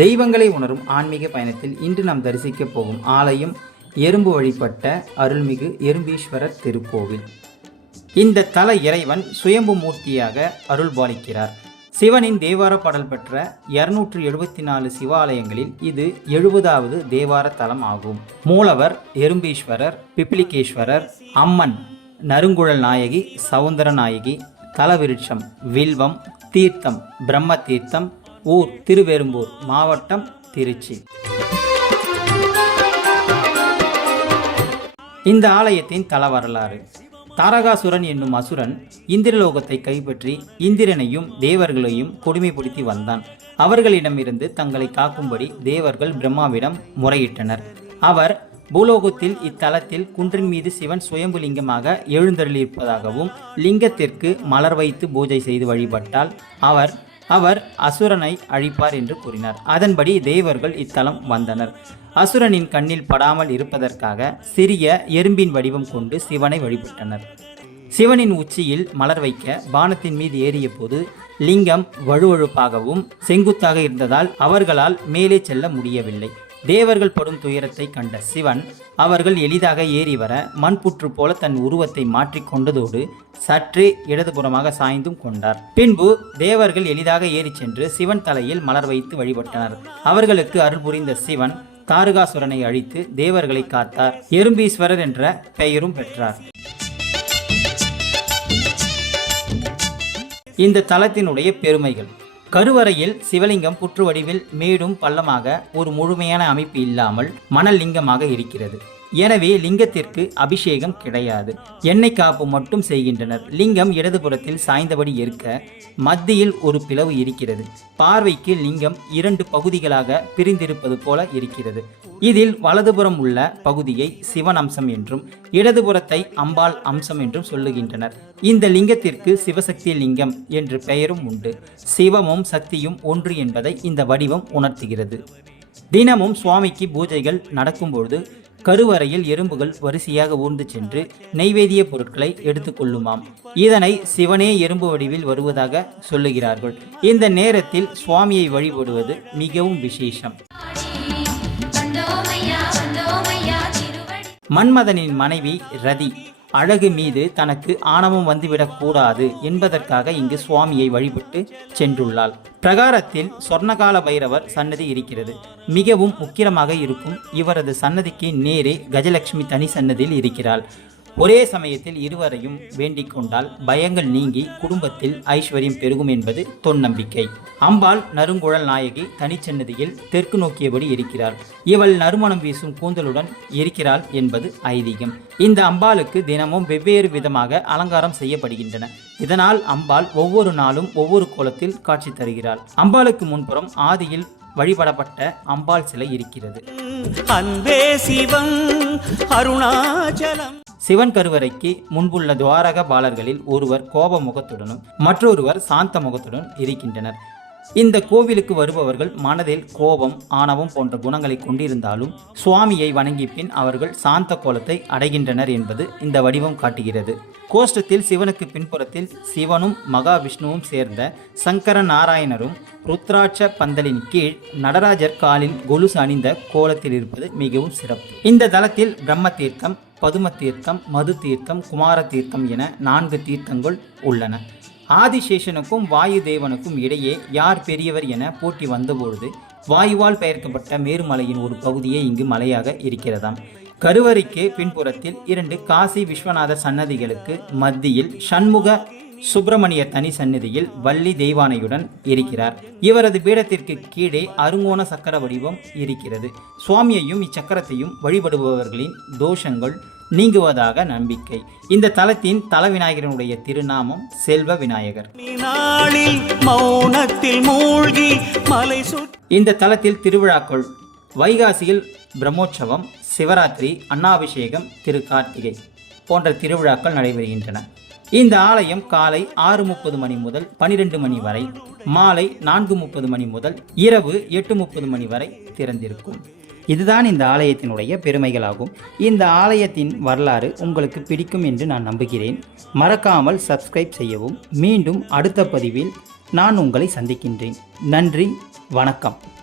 தெய்வங்களை உணரும் ஆன்மீக பயணத்தில் இன்று நாம் தரிசிக்கப் போகும் ஆலயம் எறும்பு வழிபட்ட அருள்மிகு எறும்பீஸ்வரர் திருக்கோவில். இந்த தல இறைவன் சுயம்பு மூர்த்தியாக அருள்பாலிக்கிறார். சிவனின் தேவார பாடல் பெற்ற 274 சிவாலயங்களில் இது 70வது தேவார தலம் ஆகும். மூலவர் எறும்பீஸ்வரர், பிப்பிலிகேஸ்வரர், அம்மன் நறுங்குழல் நாயகி, சவுந்தர நாயகி, தலவிருட்சம் வில்வம், தீர்த்தம் பிரம்ம தீர்த்தம், ஊர் திருவெரும்பூர், மாவட்டம் திருச்சி. இந்த ஆலயத்தின் தல வரலாறு. தாரகாசுரன் என்னும் அசுரன் இந்திரலோகத்தை கைப்பற்றி இந்திரனையும் தேவர்களையும் கொடுமைப்படுத்தி வந்தான். அவர்களிடமிருந்து தங்களை காக்கும்படி தேவர்கள் பிரம்மாவிடம் முறையிட்டனர். அவர் பூலோகத்தில் இத்தலத்தில் குன்றின் மீது சிவன் சுயம்புலிங்கமாக எழுந்தருளியிருப்பதாகவும் லிங்கத்திற்கு மலர் வைத்து பூஜை செய்து வழிபட்டால் அவர் அசுரனை அழிப்பார் என்று கூறினார். அதன்படி தேவர்கள் இத்தலம் வந்தனர். அசுரனின் கண்ணில் படாமல் இருப்பதற்காக சிறிய எறும்பின் வடிவம் கொண்டு சிவனை வழிபட்டனர். சிவனின் உச்சியில் மலர் வைக்க பானத்தின் மீது ஏறிய போது லிங்கம் வழுவழுப்பாகவும் செங்குத்தாக இருந்ததால் அவர்களால் மேலே செல்ல முடியவில்லை. தேவர்கள் படும் துயரத்தை கண்ட சிவன் அவர்கள் எளிதாக ஏறி வர மண்புற்று போல தன் உருவத்தை மாற்றிக்கொண்டதோடு சற்றே இடதுபுறமாக சாய்ந்தும் கொண்டார். பின்பு தேவர்கள் எளிதாக ஏறி சென்று சிவன் தலையில் மலர் வைத்து வழிபட்டனர். அவர்களுக்கு அருள் புரிந்த சிவன் தாரகாசுரனை அழித்து தேவர்களை காத்தார். எறும்பீஸ்வரர் என்ற பெயரும் பெற்றார். இந்த தலத்தினுடைய பெருமைகள். கருவறையில் சிவலிங்கம் புற்று வடிவில் மேடும் பள்ளமாக ஒரு முழுமையான அமைப்பு இல்லாமல் மணல் லிங்கமாக இருக்கிறது. எனவே லிங்கத்திற்கு அபிஷேகம் கிடையாது. எண்ணெய் காப்பு மட்டும் செய்கின்றனர். லிங்கம் இடதுபுறத்தில் சாய்ந்தபடி இருக்க மத்தியில் ஒரு பிளவு இருக்கிறது. பார்வைக்கு லிங்கம் 2 பகுதிகளாக பிரிந்திருப்பது போல இருக்கிறது. இதில் வலதுபுறம் உள்ள பகுதியை சிவன் அம்சம் என்றும் இடதுபுறத்தை அம்பாள் அம்சம் என்றும் சொல்லுகின்றனர். இந்த லிங்கத்திற்கு சிவசக்தி லிங்கம் என்று பெயரும் உண்டு. சிவமும் சக்தியும் ஒன்று என்பதை இந்த வடிவம் உணர்த்துகிறது. தினமும் சுவாமிக்கு பூஜைகள் நடக்கும்பொழுது கருவறையில் எறும்புகள் வரிசையாக ஊர்ந்து சென்று நெய்வேதிய பொருட்களை எடுத்துக்கொள்ளுமாம். இதனை சிவனே எறும்பு வடிவில் வருவதாக சொல்லுகிறார்கள். இந்த நேரத்தில் சுவாமியை வழிபடுவது மிகவும் விசேஷம். மன்மதனின் மனைவி ரதி அழகு மீது தனக்கு ஆணவம் வந்துவிடக் கூடாது என்பதற்காக இங்கு சுவாமியை வழிபட்டு சென்றுள்ளாள். பிரகாரத்தில் சொர்ணகால பைரவர் சன்னதி இருக்கிறது. மிகவும் முக்கியமாக இருக்கும் இவரது சன்னதிக்கு நேரே கஜலட்சுமி தனி சன்னதியில் இருக்கிறாள். ஒரே சமயத்தில் இருவரையும் வேண்டிக் கொண்டால் பயங்கள் நீங்கி குடும்பத்தில் ஐஸ்வர்யம் பெருகும் என்பது தொன்னம்பிக்கை. அம்பாள் நறுங்குழல் நாயகி தனிச்சன்னதியில் தெற்கு நோக்கியபடி இருக்கிறாள். இவள் நறுமணம் வீசும் கூந்தலுடன் இருக்கிறாள் என்பது ஐதீகம். இந்த அம்பாளுக்கு தினமும் வெவ்வேறு விதமாக அலங்காரம் செய்யப்படுகின்றன. இதனால் அம்பாள் ஒவ்வொரு நாளும் ஒவ்வொரு கோலத்தில் காட்சி தருகிறாள். அம்பாளுக்கு முன்புறம் ஆதியில் வழிபடப்பட்ட அம்பாள் சிலை இருக்கிறது. அன்பே சிவம் அருணாச்சலம். சிவன் கருவறைக்கு முன்புள்ள துவாரக பாலர்களில் ஒருவர் கோப முகத்துடனும் மற்றொருவர் சாந்த முகத்துடன் இருக்கின்றனர். இந்த கோவிலுக்கு வருபவர்கள் மனதில் கோபம், ஆணவம் போன்ற குணங்களை கொண்டிருந்தாலும் சுவாமியை வணங்கி பின் அவர்கள் சாந்த கோலத்தை அடைகின்றனர் என்பது இந்த வடிவம் காட்டுகிறது. கோஷ்டத்தில் சிவனுக்கு பின்புறத்தில் சிவனும் மகாவிஷ்ணுவும் சேர்ந்த சங்கர நாராயணரும் ருத்ராட்ச பந்தலின் கீழ் நடராஜர் காலில் கொலுசு அணிந்த கோலத்தில் இருப்பது மிகவும் சிறப்பு. இந்த தலத்தில் பிரம்ம தீர்த்தம், பதும தீர்த்தம், மது தீர்த்தம், குமார தீர்த்தம் என 4 தீர்த்தங்கள் உள்ளன. ஆதிசேஷனுக்கும் வாயு தேவனுக்கும் இடையே யார் பெரியவர் என போட்டி வந்தபொழுது வாயுவால் பெயர்க்கப்பட்ட மேருமலையின் ஒரு பகுதியே இங்கு மலையாக இருக்கிறதாம். கருவறைக்கு பின்புறத்தில் 2 காசி விஸ்வநாதர் சன்னதிகளுக்கு மத்தியில் சண்முக சுப்பிரமணிய தனி சன்னதியில் வள்ளி தெய்வானையுடன் இருக்கிறார். இவரது பீடத்திற்கு கீழே அருங்கோண சக்கர வடிவம் இருக்கிறது. சுவாமியையும் இச்சக்கரத்தையும் வழிபடுபவர்களின் தோஷங்கள் நீங்குவதாக நம்பிக்கை. இந்த தலத்தின் தல விநாயகரனுடைய திருநாமம் செல்வ விநாயகர். இந்த தலத்தில் திருவிழாக்கள் வைகாசியில் பிரம்மோற்சவம், சிவராத்திரி, அன்னாபிஷேகம், திருக்கார்த்திகை போன்ற திருவிழாக்கள் நடைபெறுகின்றன. இந்த ஆலயம் காலை 6:30 மணி முதல் 12 மணி வரை, மாலை 4:30 மணி முதல் இரவு 8:30 மணி வரை திறந்திருக்கும். இதுதான் இந்த ஆலயத்தினுடைய பெருமைகளாகும். இந்த ஆலயத்தின் வரலாறு உங்களுக்கு பிடிக்கும் என்று நான் நம்புகிறேன். மறக்காமல் சப்ஸ்கிரைப் செய்யவும். மீண்டும் அடுத்த பதிவில் நான் உங்களை சந்திக்கின்றேன். நன்றி, வணக்கம்.